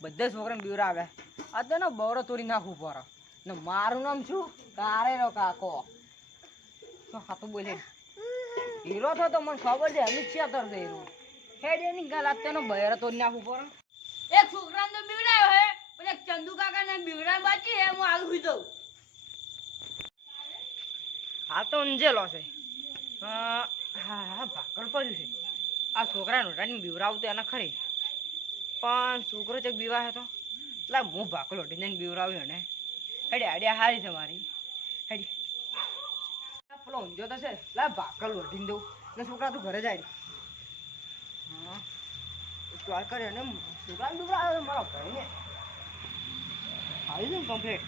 બધા છોકરા બીવરા આવે. આ તો ને તોડી નાખવું પડે મારું નામ શું? કારે રો કાકો. હાથું બોલે. હીરો થો તો મને ખબર છે, અમિત છે તો હીરો હેડ એની ગાલ અત્યારનો બહેરો તોડી નાખવું પડે એક છોકરાને તો બીવડાયો હે. પણ એક ચંદુ કાકા ને બીવડા બાકી હે, હું હુઈ દઉં હા તો અંજેલો છે. હા હા ભાકર પડ્યું છે. આ છોકરા નોટાની બીવરાવું તો એને ખરી. પણ છોકરો ચેક બીવા હતો. લા હું ભાકર લોટીને બીવરાવ્યો ને. હેડી આઈડિયા હારી છે મારી. હેડી. પેલો ઊંઝો તો છે. લા ભાકર લોટીને દઉં ને છોકરા તું ઘરે જાય. ટ્રાય કર્યો ને છોકરાને બીવરાવ્યો મારા ભાઈને. આવી ગયું કમ્પ્લેટ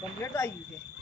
કમ્પ્લીટ તો આવી ગયું છે.